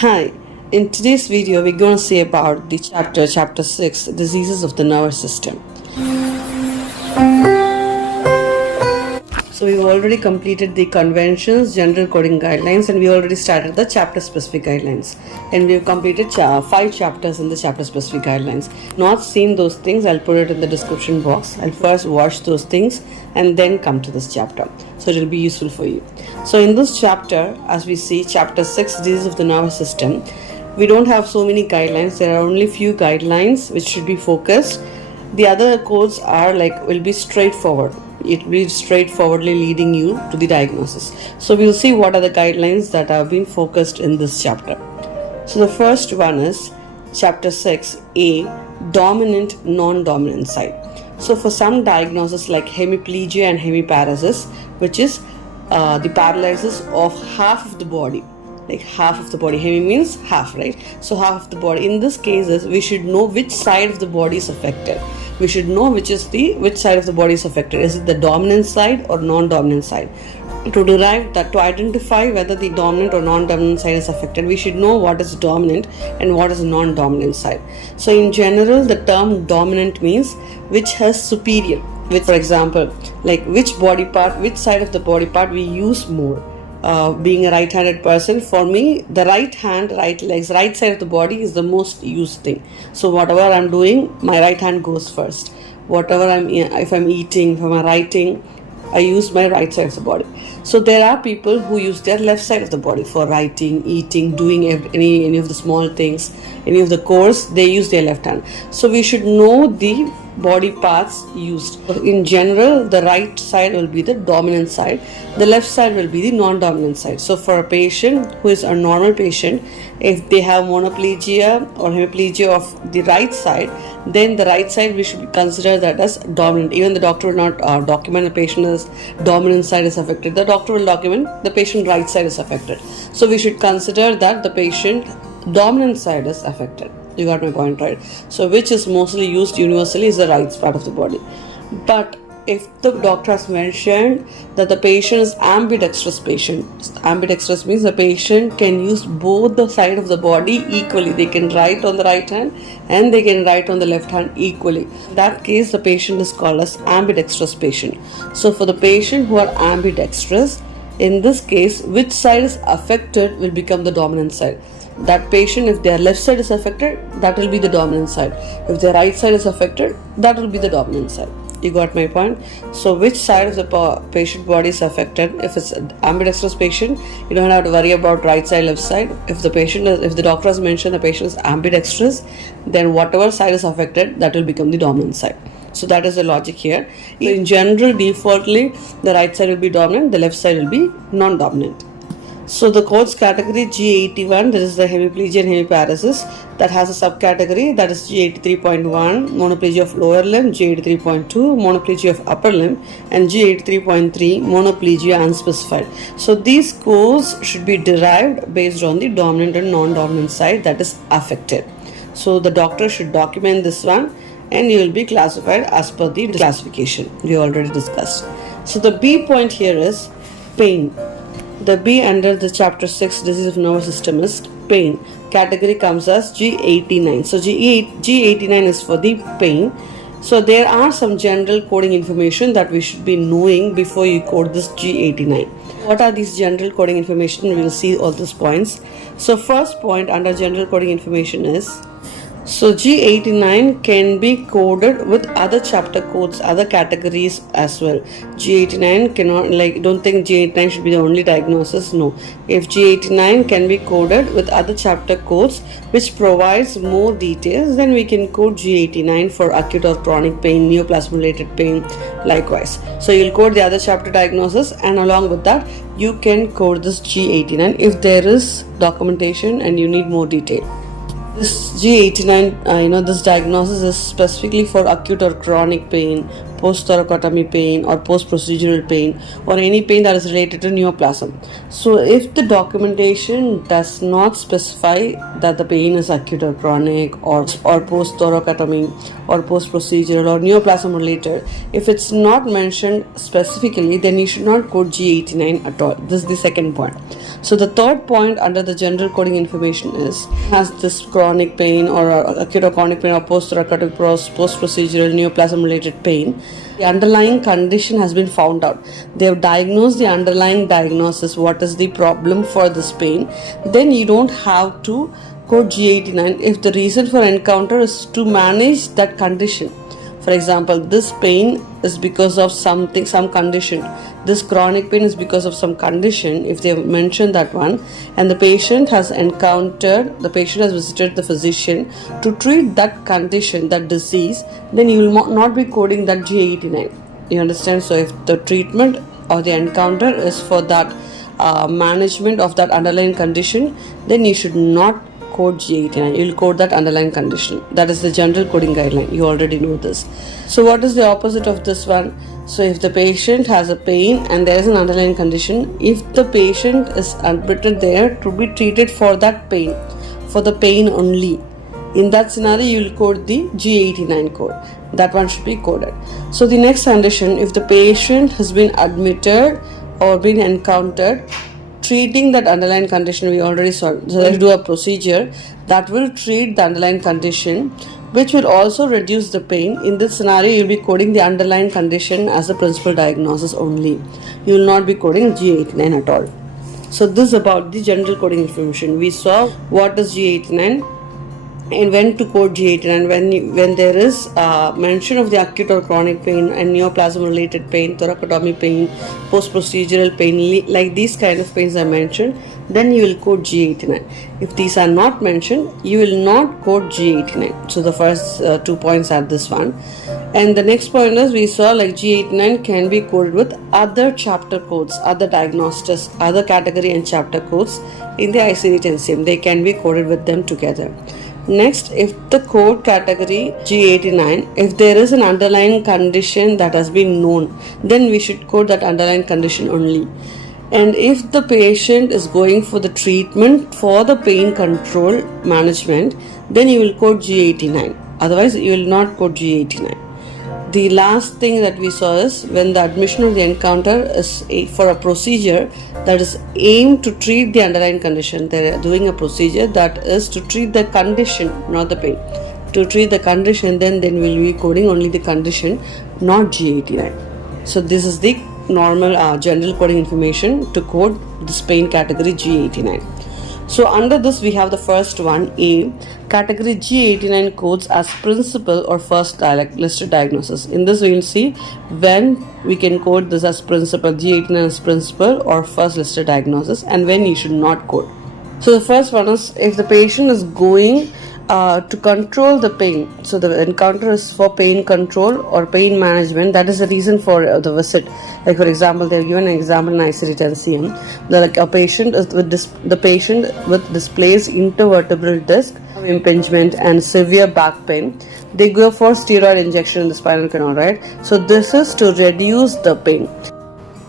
Hi, in today's video we're going to see about the chapter 6, diseases of the nervous system. So we've already completed the conventions, general coding guidelines, and we already started the chapter specific guidelines, and we've completed 5 chapters in the chapter specific guidelines. Not seen those things, I'll put it in the description box. I'll first watch those things and then come to this chapter, so it will be useful for you. So in this chapter, as we see, chapter 6, diseases of the nervous system, we don't have so many guidelines. There are only few guidelines which should be focused. The other codes are will be straightforward. It will be straightforwardly leading you to the diagnosis. So we'll see what are the guidelines that have been focused in this chapter. So the first one is chapter 6A, dominant non-dominant side. So for some diagnoses like hemiplegia and hemiparesis, which is the paralysis of half of the body, like half of the body. Hemi means half, right? So half of the body. In this cases, we should know which side of the body is affected. We should know which side of the body is affected. Is it the dominant side or non-dominant side? To derive that, to identify whether the dominant or non-dominant side is affected, we should know what is dominant and what is non-dominant side. So in general, the term dominant means which has superior. With, for example, like which body part, which side of the body part we use more. Being a right-handed person, for me, the right hand, right legs, right side of the body is the most used thing. So whatever I'm doing, my right hand goes first. If I'm eating, if I'm writing, I use my right side of the body. So there are people who use their left side of the body for writing, eating, doing any of the small things, any of the chores, they use their left hand. So we should know the body parts used. In general, the right side will be the dominant side, the left side will be the non-dominant side. So for a patient who is a normal patient, if they have monoplegia or hemiplegia of the right side, then the right side we should consider that as dominant. Even the doctor will not document the patient as dominant side is affected. The doctor will document the patient right side is affected. So we should consider that the patient dominant side is affected. You got my point, right? So which is mostly used universally is the right part of the body. But if the doctor has mentioned that the patient is ambidextrous patient, ambidextrous means the patient can use both the side of the body equally. They can write on the right hand and they can write on the left hand equally. In that case, the patient is called as ambidextrous patient. So for the patient who are ambidextrous, in this case, which side is affected will become the dominant side. That patient, if their left side is affected, that will be the dominant side. If their right side is affected, that will be the dominant side. You got my point? So which side of the patient body is affected? If it's an ambidextrous patient, you don't have to worry about right side, left side. If the doctor has mentioned the patient is ambidextrous, then whatever side is affected, that will become the dominant side. So that is the logic here. In general, defaultly, the right side will be dominant, the left side will be non-dominant. So the codes category G81, this is the hemiplegia and hemiparesis, that has a subcategory, that is G83.1, monoplegia of lower limb, G83.2, monoplegia of upper limb, and G83.3, monoplegia unspecified. So these codes should be derived based on the dominant and non-dominant side that is affected. So the doctor should document this one and you will be classified as per the classification we already discussed. So the B point here is pain. The B under the chapter 6 disease of nervous system is pain. Category comes as G89. So G89 is for the pain. So there are some general coding information that we should be knowing before you code this G89. What are these general coding information? We will see all these points. So first point under general coding information is, so G89 can be coded with other chapter codes, other categories as well. G89 cannot, don't think G89 should be the only diagnosis. No. If G89 can be coded with other chapter codes which provides more details, then we can code G89 for acute or chronic pain, neoplasm related pain, likewise. So you'll code the other chapter diagnosis and along with that, you can code this G89 if there is documentation and you need more detail. This G89, this diagnosis is specifically for acute or chronic pain, post-thoracotomy pain or post-procedural pain or any pain that is related to neoplasm. So if the documentation does not specify that the pain is acute or chronic or post-thoracotomy or post-procedural or neoplasm related, if it's not mentioned specifically, then you should not code G89 at all. This is the second point. So the third point under the general coding information is, has this chronic pain or acute or chronic pain or post-thoracotomy, post-procedural neoplasm related pain, the underlying condition has been found out. They have diagnosed the underlying diagnosis, what is the problem for this pain, then you don't have to code G89 if the reason for encounter is to manage that condition. For example, this pain is because of some condition. This chronic pain is because of some condition, if they have mentioned that one, and the patient has visited the physician to treat that condition, that disease, then you will not be coding that G89. You understand? So if the treatment or the encounter is for that management of that underlying condition, then you should not code G89. You will code that underlying condition. That is the general coding guideline. You already know this. So what is the opposite of this one? So if the patient has a pain and there is an underlying condition, if the patient is admitted there to be treated for that pain, for the pain only, in that scenario you will code the G89 code. That one should be coded. So the next condition, if the patient has been admitted or been encountered treating that underlying condition, we already saw. So let's do a procedure that will treat the underlying condition, which will also reduce the pain. In this scenario, you will be coding the underlying condition as the principal diagnosis only. You will not be coding G89 at all. So this is about the general coding information. We saw what is G89 and when to code G89 when there is mention of the acute or chronic pain and neoplasm related pain, thoracotomy pain, post-procedural pain, like these kind of pains I mentioned, then you will code G89. If these are not mentioned, you will not code G89. So the first 2 points are this one. And the next point is, we saw like G89 can be coded with other chapter codes, other diagnostics, other category and chapter codes in the ICD-10-CM. They can be coded with them together. Next, if the code category G89, if there is an underlying condition that has been known, then we should code that underlying condition only. And if the patient is going for the treatment for the pain control management, then you will code G89. Otherwise, you will not code G89. The last thing that we saw is when the admission of the encounter is for a procedure that is aimed to treat the underlying condition. They are doing a procedure that is to treat the condition, not the pain. To treat the condition, then we'll be coding only the condition, not G89. So this is the normal general coding information to code this pain category G89. So under this we have the first one, A, category G89 codes as principal or first listed diagnosis. In this we will see when we can code this as principal, G89 as principal or first listed diagnosis, and when you should not code. So the first one is if the patient is going to control the pain. So the encounter is for pain control or pain management. That is the reason for the visit. Like for example, they have given an example in ICD-10-CM. Like a patient is with the patient with displaced intervertebral disc impingement and severe back pain. They go for steroid injection in the spinal canal, right? So this is to reduce the pain.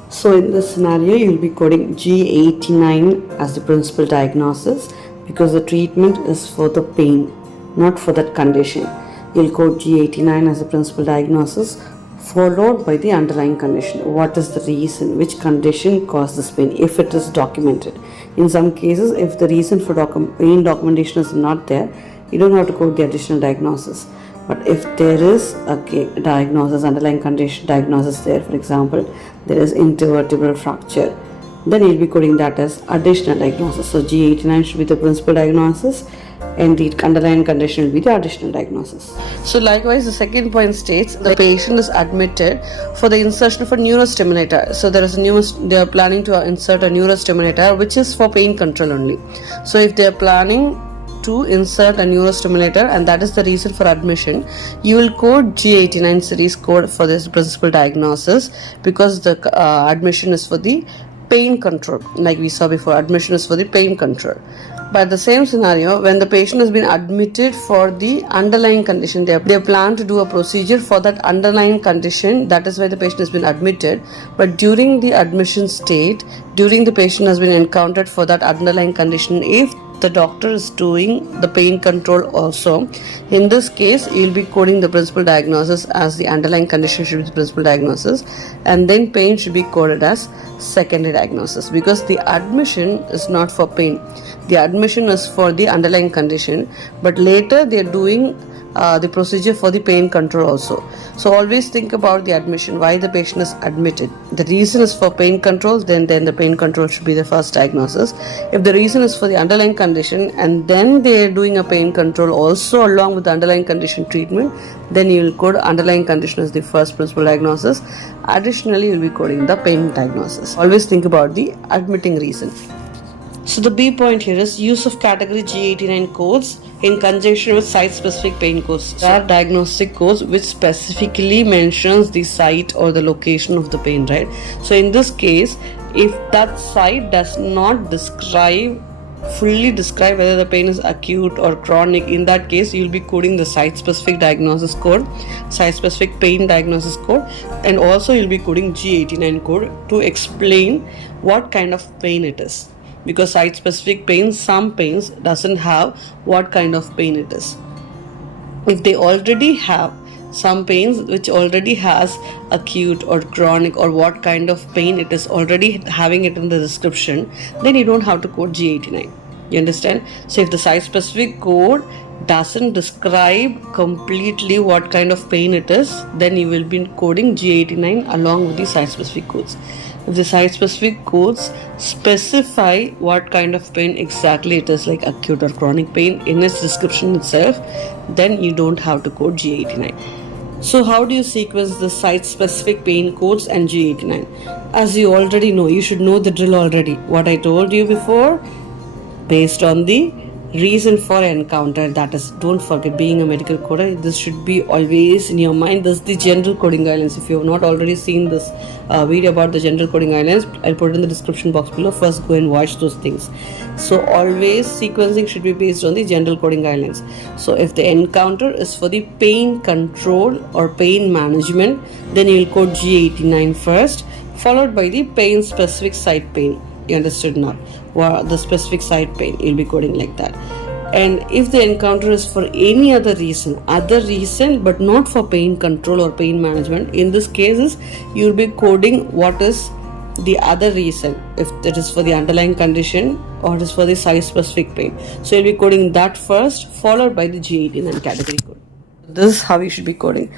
So in this scenario, you will be coding G89 as the principal diagnosis, because the treatment is for the pain, not for that condition. You'll code G89 as the principal diagnosis, followed by the underlying condition. What is the reason? Which condition caused this pain, if it is documented. In some cases, if the reason for pain documentation is not there, you don't have to code the additional diagnosis. But if there is a diagnosis, underlying condition diagnosis there, for example, there is intervertebral fracture, then you'll be coding that as additional diagnosis. So G89 should be the principal diagnosis and the underlying condition will be the additional diagnosis. So likewise, the second point states the patient is admitted for the insertion of a neurostimulator. So they are planning to insert a neurostimulator which is for pain control only. So if they are planning to insert a neurostimulator and that is the reason for admission, you will code G89 series code for this principal diagnosis, because the admission is for the pain control. Like we saw before, admission is for the pain control. But the same scenario, when the patient has been admitted for the underlying condition, they plan to do a procedure for that underlying condition. That is why the patient has been admitted. But during the admission state, during the patient has been encountered for that underlying condition, if the doctor is doing the pain control also, in this case you will be coding the principal diagnosis as the underlying condition should be the principal diagnosis, and then pain should be coded as secondary diagnosis, because the admission is not for pain. The admission is for the underlying condition, but later they are doing the procedure for the pain control also. So always think about the admission, why the patient is admitted. The reason is for pain control, then the pain control should be the first diagnosis. If the reason is for the underlying condition and then they are doing a pain control also along with the underlying condition treatment, then you will code underlying condition as the first principal diagnosis. Additionally, you will be coding the pain diagnosis. Always think about the admitting reason. So the B point here is use of category G89 codes in conjunction with site-specific pain codes. There are diagnostic codes which specifically mentions the site or the location of the pain, right? So in this case, if that site does not fully describe whether the pain is acute or chronic, in that case you will be coding the site-specific diagnosis code, site-specific pain diagnosis code, and also you will be coding G89 code to explain what kind of pain it is. Because site-specific pain, some pains doesn't have what kind of pain it is. If they already have some pains which already has acute or chronic or what kind of pain it is already having it in the description, then you don't have to code G89. You understand? So if the site-specific code doesn't describe completely what kind of pain it is, then you will be coding G89 along with the site-specific codes. If the site-specific codes specify what kind of pain exactly it is, like acute or chronic pain in its description itself, then you don't have to code G89. So how do you sequence the site-specific pain codes and G89? As you already know, you should know the drill already. What I told you before, based on the reason for encounter, that is, don't forget, being a medical coder, this should be always in your mind. This is the general coding guidelines. If you have not already seen this video about the general coding guidelines, I'll put it in the description box below. First go and watch those things. So always sequencing should be based on the general coding guidelines. So if the encounter is for the pain control or pain management, then you will code G89 first, followed by the pain specific site pain. You understood now? Well, the specific site pain, you'll be coding like that. And if the encounter is for any other reason but not for pain control or pain management, in this cases you'll be coding what is the other reason, if it is for the underlying condition or it is for the site specific pain. So you'll be coding that first, followed by the G89 category code. This is how you should be coding.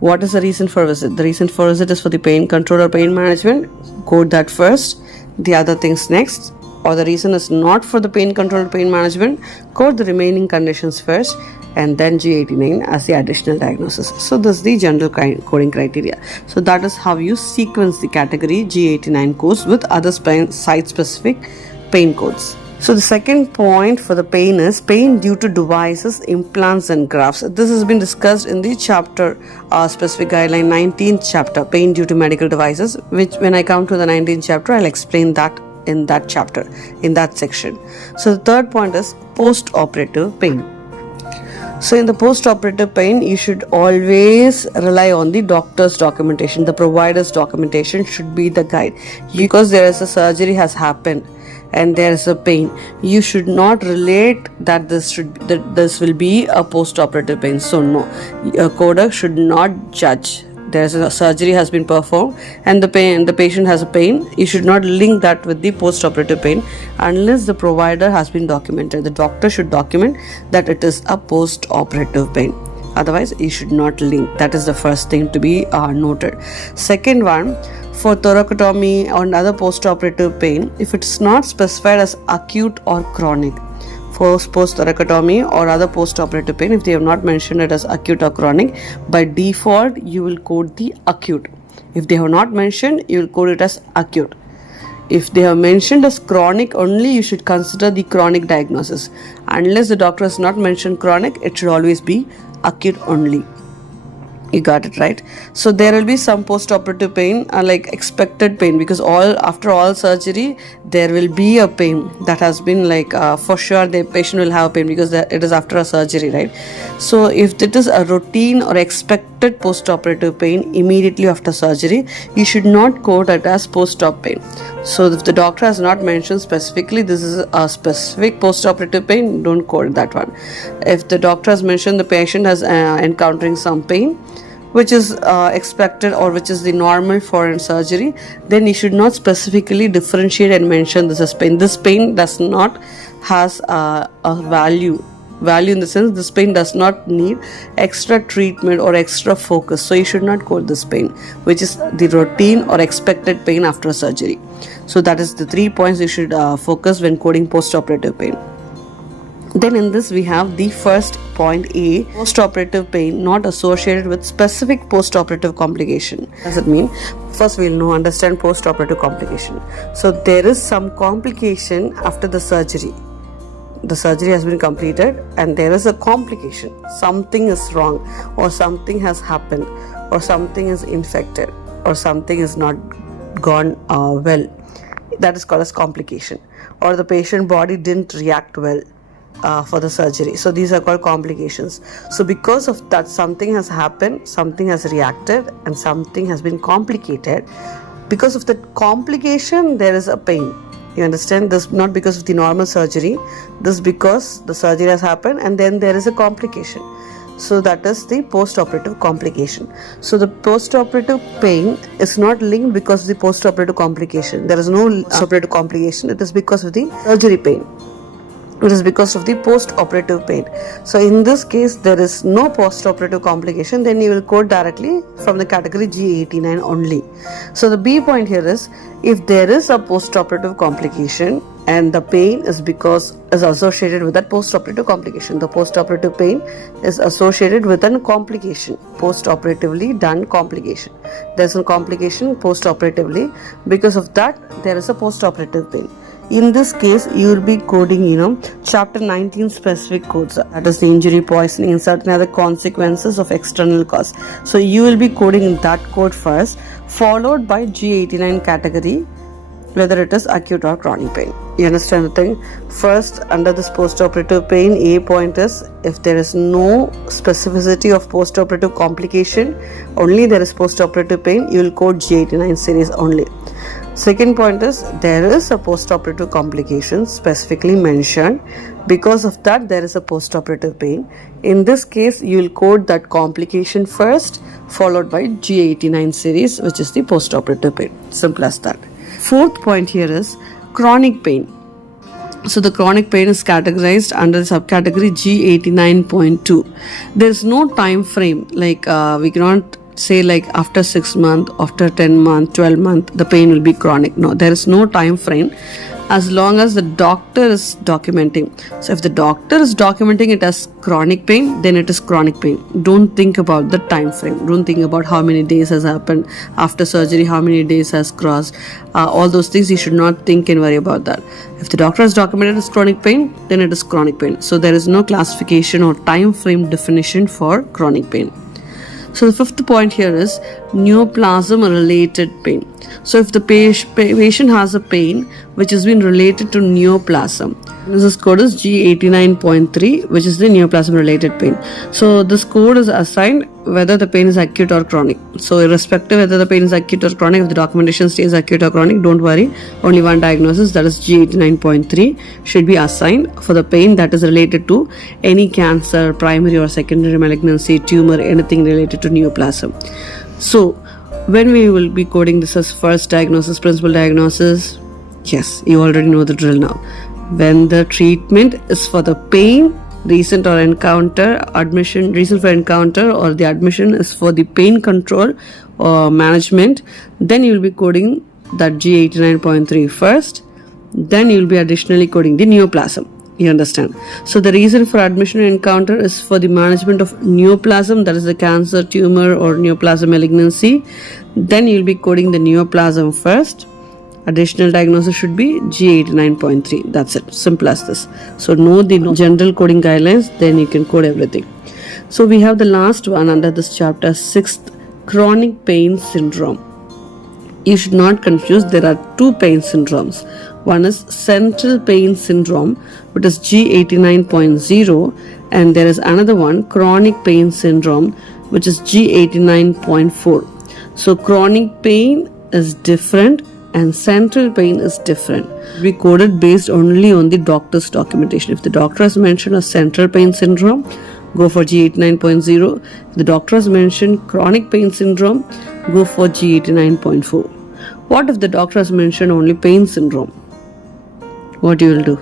What is the reason for visit? The reason for visit is for the pain control or pain management. Code that first, the other things next. Or the reason is not for the pain control or pain management, code the remaining conditions first, and then G89 as the additional diagnosis. So this is the general coding criteria. So that is how you sequence the category G89 codes with other site-specific pain codes. So the second point for the pain is pain due to devices, implants and grafts. This has been discussed in the chapter specific guideline 19th chapter, pain due to medical devices, which when I come to the 19th chapter, I'll explain that in that chapter, in that section. So the third point is post-operative pain. So in the post-operative pain, you should always rely on the doctor's documentation. The provider's documentation should be the guide. Because there is a surgery has happened and there is a pain, you should not relate that this will be a post-operative pain. So no, a coder should not judge. There is a surgery has been performed and the patient has a pain. You should not link that with the post-operative pain unless the provider has been documented. The doctor should document that it is a post-operative pain. Otherwise, you should not link. That is the first thing to be noted. Second one, for thoracotomy or other post-operative pain, if it's not specified as acute or chronic, for post-thoracotomy or other post-operative pain, if they have not mentioned it as acute or chronic, by default you will code the acute. If they have not mentioned, you will code it as acute. If they have mentioned as chronic only, you should consider the chronic diagnosis. Unless the doctor has not mentioned chronic, it should always be acute only. You got it right. So there will be some post-operative pain, like expected pain, because after all surgery there will be a pain that has been like for sure the patient will have pain because it is after a surgery, right? So if it is a routine or expected post-operative pain immediately after surgery, you should not quote it as post-op pain. So if the doctor has not mentioned specifically this is a specific post-operative pain, don't quote that one. If the doctor has mentioned the patient has encountering some pain which is expected or which is the normal for surgery, then you should not specifically differentiate and mention this as pain. This pain does not has a value in the sense this pain does not need extra treatment or extra focus. So you should not quote this pain, which is the routine or expected pain after surgery. So that is the 3 points you should focus when quoting post-operative pain. Then in this we have the first point A, post-operative pain not associated with specific post-operative complication. What does it mean? First we will understand post-operative complication. So there is some complication after the surgery. The surgery has been completed and there is a complication. Something is wrong or something has happened or something is infected or something is not gone well. That is called as complication. Or the patient body didn't react well for the surgery. So these are called complications. So because of that, something has happened, something has reacted and something has been complicated. Because of the complication there is a pain. You understand? This not because of the normal surgery, this because the surgery has happened and then there is a complication. So that is the post-operative complication. So the post-operative pain is not linked because of the post-operative complication. There is no post-operative complication. It is because of the surgery pain. It is because of the post-operative pain. So in this case there is no post-operative complication, then you will quote directly from the category G89 only. So the B point here is, if there is a post-operative complication and the pain is associated with that post-operative complication. The post-operative pain is associated with a complication, post-operatively done complication. There is a complication post-operatively. Because of that there is a post-operative pain. In this case, you will be coding, chapter 19 specific codes. That is the injury, poisoning, and certain other consequences of external cause. So you will be coding that code first, followed by G89 category, whether it is acute or chronic pain. You understand the thing? First, under this post-operative pain, A point is, if there is no specificity of post-operative complication, only there is post-operative pain, you will code G89 series only. Second point is, there is a post-operative complication specifically mentioned. Because of that, there is a post-operative pain. In this case, you will code that complication first, followed by G89 series, which is the post-operative pain. Simple as that. Fourth point here is chronic pain. So the chronic pain is categorized under the subcategory G89.2. There is no time frame, like we cannot say like after 6 months, after 10 months, 12 months, the pain will be chronic. No, there is no time frame as long as the doctor is documenting. So if the doctor is documenting it as chronic pain, then it is chronic pain. Don't think about the time frame. Don't think about how many days has happened after surgery, how many days has crossed. All those things you should not think and worry about that. If the doctor has documented as chronic pain, then it is chronic pain. So there is no classification or time frame definition for chronic pain. So the fifth point here is neoplasm related pain. So if the patient has a pain which has been related to neoplasm, this code is G89.3, which is the neoplasm related pain. So this code is assigned whether the pain is acute or chronic. So irrespective whether the pain is acute or chronic, if the documentation stays acute or chronic, don't worry. Only one diagnosis, that is G89.3, should be assigned for the pain that is related to any cancer, primary or secondary malignancy, tumor, anything related to neoplasm. So when we will be coding this as first diagnosis, principal diagnosis, yes, you already know the drill now. When the treatment is for the pain, reason for encounter, or the admission is for the pain control or management, then you will be coding that G89.3 first, then you will be additionally coding the neoplasm. You understand? So the reason for admission and encounter is for the management of neoplasm, that is the cancer, tumor or neoplasm malignancy. Then you will be coding the neoplasm first. Additional diagnosis should be G89.3. That's it. Simple as this. So know the general coding guidelines, then you can code everything. So we have the last one under this chapter, 6th, chronic pain syndrome. You should not confuse, there are two pain syndromes. One is central pain syndrome, which is G89.0, and there is another one, chronic pain syndrome, which is G89.4. So chronic pain is different and central pain is different. We coded based only on the doctor's documentation. If the doctor has mentioned a central pain syndrome, go for G89.0. If the doctor has mentioned chronic pain syndrome, go for G89.4. What if the doctor has mentioned only pain syndrome? What you will do?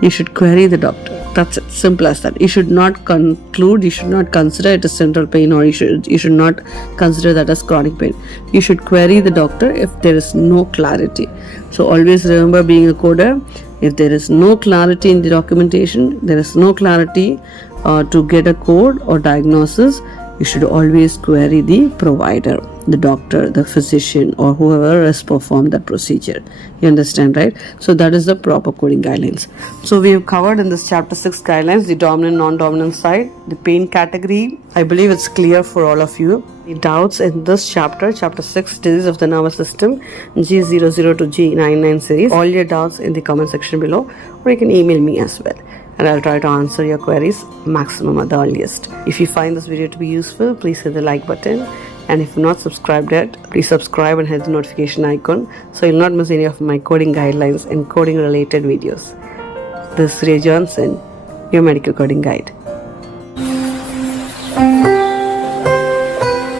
You should query the doctor. That's it. Simple as that. You should not conclude, you should not consider it as central pain, or you should not consider that as chronic pain. You should query the doctor if there is no clarity. So always remember, being a coder, if there is no clarity in the documentation, there is no clarity to get a code or diagnosis, you should always query the provider, the doctor, the physician, or whoever has performed that procedure. You understand, right? So that is the proper coding guidelines. So we have covered in this chapter 6 guidelines, the dominant, non-dominant side, the pain category. I believe it's clear for all of you. The doubts in this chapter 6, disease of the nervous system, G00 to G99 series, all your doubts in the comment section below, or you can email me as well, and I'll try to answer your queries maximum at the earliest. If you find this video to be useful, please hit the like button, and if you're not subscribed yet, please subscribe and hit the notification icon so you'll not miss any of my coding guidelines and coding related videos. This is Ray Johnson, your medical coding guide.